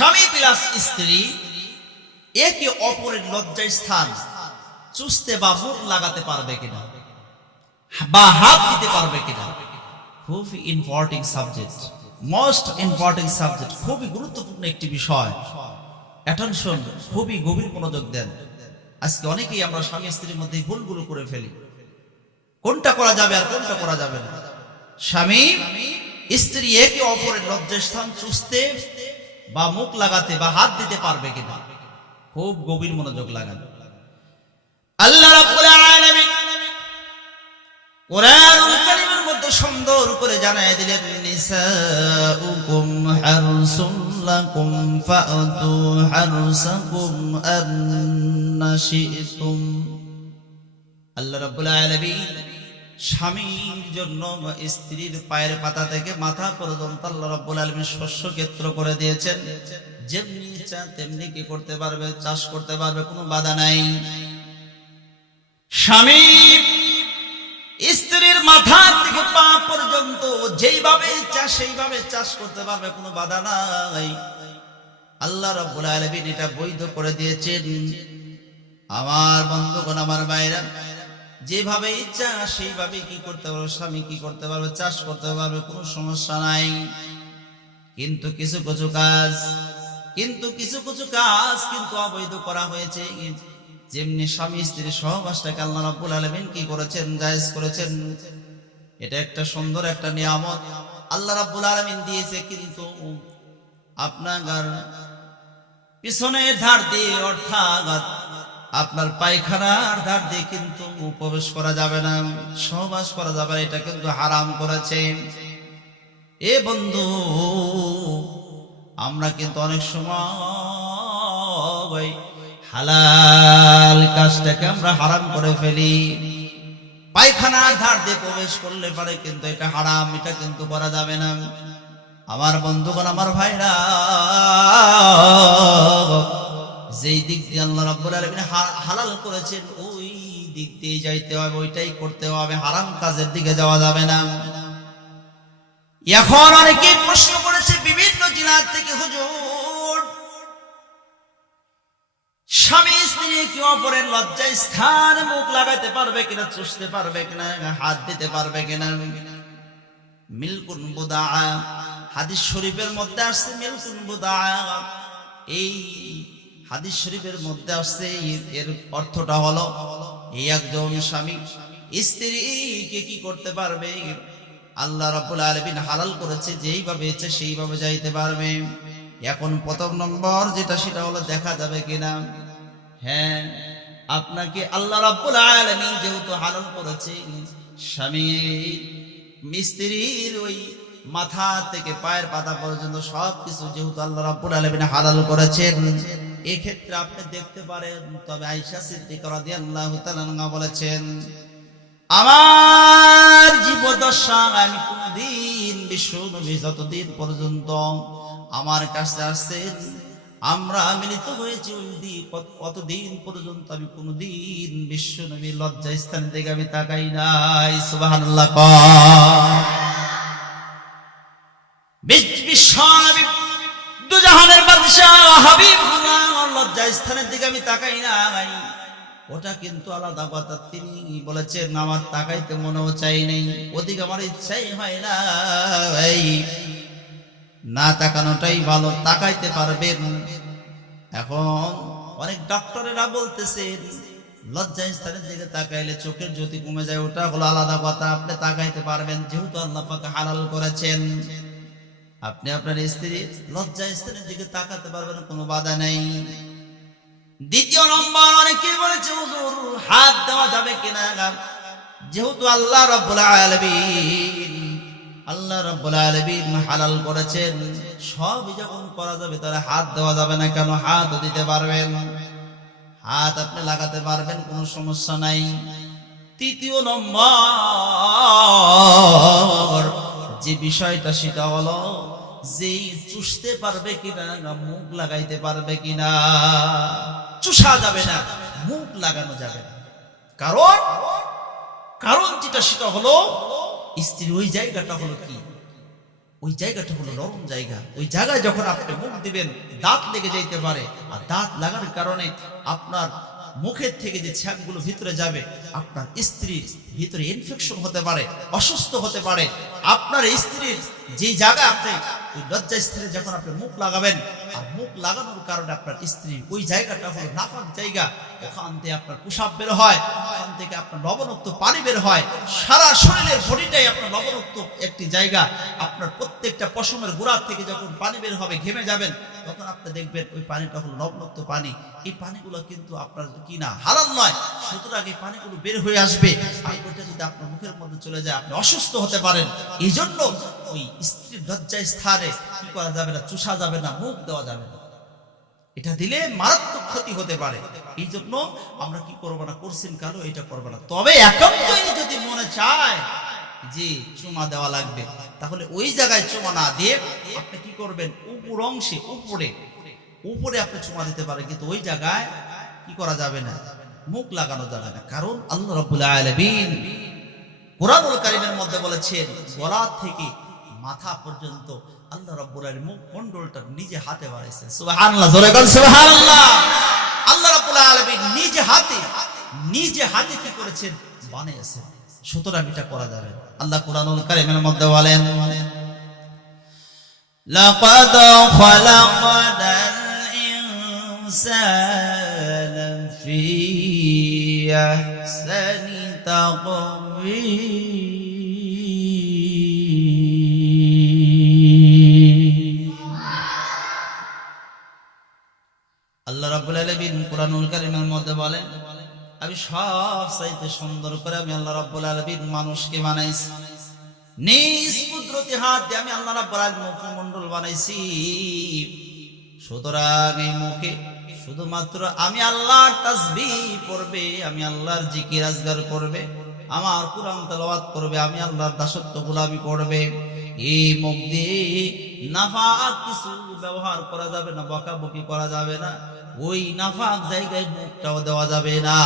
স্বামী প্লাস স্ত্রী একে অপরের লজ্জার স্থান চুষতে বা মুখ লাগাতে পারবে কিনা বা হাত দিতে পারবে কিনা, খুব important subject, most important subject, খুবই গুরুত্বপূর্ণ একটি বিষয়। অ্যাটেনশন, খুবই গভীর মনোযোগ দেন। আজকে অনেকেই আমরা স্বামী স্ত্রীর মধ্যে ভুলগুলো করে ফেলি, কোনটা করা যাবে আর কোনটা করা যাবে না। স্বামী স্ত্রী একে অপরের লজ্জাস্থান চুষতে বা মুখ লাগাতে বা হাত দিতে পারবে কিনা, খুব গভীর মনোযোগ লাগান। আল্লাহ রাব্বুল আলামিন কোরআনুল কারীমের মধ্যে সুন্দর করে জানায় দিলেন, নিসাউকুম হারসুম লাকুম ফাআতু হারসাকুম আন্না শি'তুম। আল্লাহ রাব্বুল আলামিন স্বামীর জন্য স্ত্রীর পায়ের পাতা থেকে মাথা পর্যন্ত আল্লাহ রাব্বুল আলামিন শস্য ক্ষেত্র করে দিয়েছেন। যেমনি ইচ্ছা তেমনি কি করতে পারবে, চাষ করতে পারবে, কোনো বাধা নাই। স্বামী স্ত্রীর মাথা থেকে পা পর্যন্ত যেইভাবে ইচ্ছা সেইভাবে চাষ করতে পারবে, কোনো বাধা নাই। আল্লাহ রাব্বুল আলামিন এটা বৈধ করে দিয়েছেন। আমার বন্ধুগণ, আমার ভাইরা, যেভাবে ইচ্ছা সেইভাবে কি করতে পারবে, স্বামী কি করতে পারবে, চাষ করতে পারবে, কোনো সমস্যা নাই। কিন্তু কিছু কিছু কাজ কিন্তু অবৈধ করা হয়েছে। যেমনি স্বামী স্ত্রীর সহবাসটাকে আল্লাহ রাব্বুল আলামিন কি করেছেন, জায়েজ করেছেন। এটা একটা সুন্দর একটা নিয়ামত আল্লাহ রাব্বুল আলামিন দিয়েছে, কিন্তু আপনার পিছনের ধার দিয়ে অর্থাৎ আপনার পায়খানার ধার দিয়ে কিন্তু প্রবেশ করা যাবে না, সহবাস করা যাবে না, এটা কিন্তু হারাম করেছে। এ বন্ধু, আমরা কিন্তু অনেক সময় হালাল কাজটাকে আমরা হারাম করে ফেলি। পায়খানার ধার দিয়ে প্রবেশ করলে পারে কিন্তু এটা হারাম, এটা কিন্তু করা যাবে না। আমার বন্ধুগণ, আমার ভাইরা, যেই দিক দিয়ে আল্লাহ রাব্বুল আলামিন হালাল করেছেন ওই দিক দিয়ে যাইতে হবে, ওইটাই করতে হবে, হারাম কাজের দিকে যাওয়া যাবে না। এখন অনেকেই প্রশ্ন করেছে বিভিন্ন জেলা থেকে, হুজুর স্বামী স্ত্রী কি অপরের লজ্জায় স্থানে মুখ লাগাইতে পারবে কিনা, চুষতে পারবে কিনা, হাত দিতে পারবে কিনা? মিলকুন বুদা হাদিস শরীফের মধ্যে আসছে, মিলকুন বুদা, এই হাদিস শরীফের মধ্যে আসছে, এর অর্থটা হলো এই একজন স্বামী স্ত্রীকে কি করতে পারবে, আল্লাহ রাব্বুল আলামিন হালাল করেছে, যেইভাবে ইচ্ছে সেইভাবে যাইতে পারবে। এখন প্রথম নম্বর যেটা, সেটা হলো দেখা যাবে কিনা। হ্যাঁ, আপনাকে আল্লাহ রাব্বুল আলামিন যেহেতু হালাল করেছে, স্বামী স্ত্রীর ওই মাথা থেকে পায়ের পাতা পর্যন্ত সবকিছু যেহেতু আল্লাহ রাব্বুল আলামিন হালাল করেছেন, এক্ষেত্রে আপনি দেখতে পারেন। তবে আয়েশা সিদ্দিকা রাদিয়াল্লাহু তাআলা আনহা বলেছেন, আমার জীবদ্দশায় আমি কোনদিন বিশ্বনবী যতদিন পর্যন্ত আমার কাছে আসছেন, আমরা মিলিত হয়েছি, ওই দিন কতদিন পর্যন্ত আমি কোনদিন বিশ্বনবীর লজ্জা স্থান থেকে আমি তাকাই নাই। সুবহানাল্লাহ। বিশ্বনবী দুজাহানের বাদশা হাবিবুল্লাহ লজ্জা স্থানের দিকে আমি তাকাই নাই, ওটা কিন্তু আলাদা কথা। তিনি বলেছেন, আমার তাকাইতে মনেও চাই নেই, ওদিকে আমার ইচ্ছাই হয় না, না তাকানোটাই ভালো, তাকাইতে পারবেন। এখন অনেক ডক্টরেরা বলতেছেন লজ্জা স্থানের দিকে তাকাইলে চোখের জ্যোতি কমে যায়, ওটা হলো আলাদা কথা। আপনি তাকাইতে পারবেন, যেহেতু আল্লাহ পাক হালাল করেছেন, আপনি আপনার স্ত্রী লজ্জা স্থানের দিকে তাকাতে পারবেন, কোনো বাধা নেই। দ্বিতীয় নম্বর, অনেকে বলেছে হুজুর হাত দেওয়া যাবে কিনা, যেহেতু আল্লাহ রাব্বুল আলামিন হালাল করেছেন, সবই যখন করা যাবে তাহলে হাত দেওয়া যাবে না কেন? হাত দিতে পারবেন, হাত আপনি লাগাতে পারবেন, কোনো সমস্যা নাই। তৃতীয় নম্বর যে বিষয়টা, সেটা হলো যে চুষতে পারবে কিনা, মুখ লাগাইতে পারবে কিনা। চুষা যাবে না, মুখ লাগানো যাবে না। কারণ যেটা, সেটা হলো স্ত্রী ওই জায়গাটা হলো কি, ওই জায়গাটা হলো নরম জায়গা। ওই জায়গায় যখন আপনি মুখ দিবেন দাঁত লেগে যাইতে পারে, আর দাঁত লাগার কারণে আপনার মুখের থেকে যে ছাপগুলো ভিতরে যাবে, আপনার স্ত্রীর ভিতরে ইনফেকশন হতে পারে, অসুস্থ হতে পারে। আপনার স্ত্রীর যে জায়গা আপনি ওই লজ্জাস্থানে যখন আপনি মুখ লাগাবেন, আর মুখ লাগানোর কারণে আপনার স্ত্রী ওই জায়গাটা হলো নাপাক জায়গা, ওখান থেকে আপনার পেশাব বের হয়, ওখান থেকে আপনার লবণাক্ত পানি বের হয়, সারা শরীরের বডিটাই আপনার লবণাক্ত একটি জায়গা। আপনার প্রত্যেকটা পশমের গোড়া থেকে যখন পানি বের হবে, ঘেমে যাবেন, তখন আপনি দেখবেন ওই পানিটা হলো লবণাক্ত পানি। এই পানিগুলো কিন্তু আপনার কি না হালাল নয়, সুতরাং এই পানিগুলো বের হয়ে আসবে, আর ওইটা যদি আপনার মুখের মধ্যে চলে যায় আপনি অসুস্থ হতে পারেন। এই জন্য ওই স্ত্রীর লজ্জা স্থানে কি করা যাবে না, চুষা যাবে না, মুখ দেওয়া যাবে না। এটা দিলে মারাত্মক ক্ষতি হতে পারে। এই জন্য আমরা কি করবো না, করছেন কালো এটা করবো না। তবে একান্তই যদি মনে চায় যে চুমা দেওয়া লাগবে, তাহলে ওই জায়গায় চুমা না দিয়ে আপনি কি করবেন, উপর অংশে উপরে আপনি চুমা দিতে পারেন, কিন্তু ওই জায়গায় কি করা যাবে না, মুখ লাগানো যাবে না। কারণ আল্লাহ রাব্বুল আলামিন কোরআনুল কারীমের মধ্যে বলেছেন, গলা থেকে মাথা পর্যন্ত আল্লাহ রাব্বুল আলামিন মুখ মণ্ডলটা নিজে হাতে বানাইছেন। সুবহানাল্লাহ, জোরে বলেন সুবহানাল্লাহ। আল্লাহ রাব্বুল আলামিন নিজে হাতে কি করেছেন, বানিয়েছেন। সুতরাং এটা করা যাবে। আল্লাহ কোরআনুল কারীমের মধ্যে বলেন, লাকাদ খালাকনাল ইনসানা ফি আহসানি তাকওয়ীম। আল্লাহ রাব্বুল আলামিন কোরআনুল কারীমের মধ্যে বলেন, আমি সব চাইতে সুন্দর করে আমি আল্লাহ রাব্বুল আলামিন মানুষকে বানাইছি। নিজ কুদরতি হাত দিয়ে আমি আল্লাহ রাব্বুল আলামিন মুখমণ্ডল বানাইছি। সুতরাং এই মুখে শুধুমাত্র আমি আল্লাহর তাসবিহ পড়বে, আমি আল্লাহর জিকির আজগার করবে, আমার কুরআন তেলাওয়াত করবে, আমি আল্লাহর দাসত্ব গোলামি করবে। এই মুখ দিয়ে নাফাক কিছু ব্যবহার করা যাবে না, বকাবকি করা যাবে না, ওই নাফাক জায়গায় মুখটাও দেওয়া যাবে না।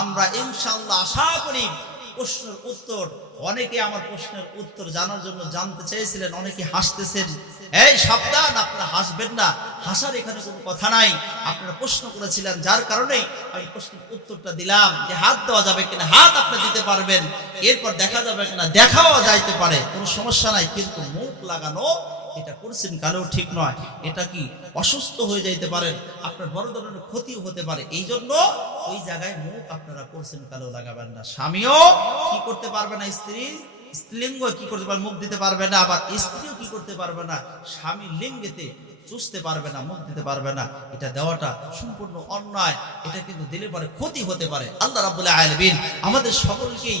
আমরা ইনশাআল্লাহ আশা করি প্রশ্নের উত্তর, অনেকে আমার প্রশ্নের উত্তর জানার জন্য জানতে চেয়েছিলেন, অনেকে হাসতেছেন। এই সাবধান, আপনারা হাসবেন না, হাসার এখানে কোনো কথা নাই। আপনারা প্রশ্ন করেছিলেন, যার কারণে আমি প্রশ্নের উত্তরটা দিলাম যে হাত দেওয়া যাবে কিনা, হাত আপনি দিতে পারবেন, এরপর দেখা যাবে কিনা, দেখাও যাইতে পারে, কোনো সমস্যা নাই। কিন্তু মুখ লাগানো এটা করছেন কালেও ঠিক নয়, এটা কি অসুস্থ হয়ে যাইতে পারেন, আপনার বড় ধরনের ক্ষতিও হতে পারে। এই জন্য ওই জায়গায় মুখ আপনারা করছেন কালেও লাগাবেন না। স্বামীও কি করতে পারবে না, স্ত্রীলিঙ্গ কি করতে পারবে, মুখ দিতে পারবে না। আবার স্ত্রীও কি করতে পারবে না, স্বামী লিঙ্গেতে চুষতে পারবে না, মুখ দিতে পারবে না। এটা দেওয়াটা সম্পূর্ণ অন্যায়, এটা কিন্তু দিলে পরে ক্ষতি হতে পারে। আল্লাহ রাব্বুল আলামিন আমাদের সকলকেই